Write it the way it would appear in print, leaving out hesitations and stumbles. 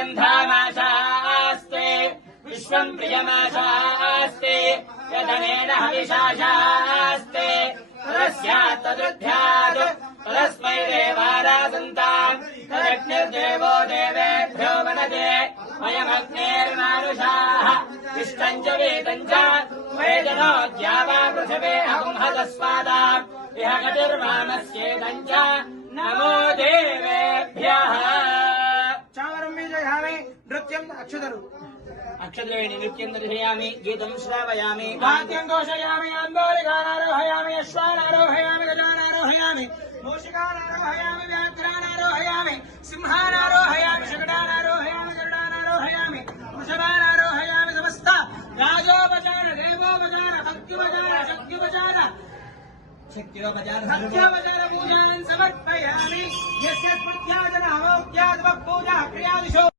गन्धामाशास्ते विश्वम् प्रियमाशास्ते यदनेन हविषाशास्ते तदस्यात् तदुध्यात् तदस्मै देवारासन्ताम् तदग्निर्देवो देवेभ्यो वनते वयमग्नेर्मानुषाः इष्टम् च वेदम् च वेदनो द्यावा पृथिवे अहंहतस्वादाम् इह गतिर्वामस्येदम् च नमो देवेभ्यः चामरं वीजयामि नृत्यं अक्षतरु अक्षद्रवेणि नृत्यं दर्शयामि गीतं श्रावयामि वाद्यं घोषयामि आन्दोलिकानारोहयामि अश्वानारोहयामि गजानारोहयामि मूषिकानारोहयामि व्याघ्रानारोहयामि सिंहानारोहयामि शकटानारोहयामि गरुडानारोहयामि वृषभानारोहयामि समस्त राजोपचार देवोपचार भक्त्युपचार शक्त्योपचार पूजान् समर्पयामि यस्य स्मृत्याजन अमोक्त्याद् पूजा क्रियादिषु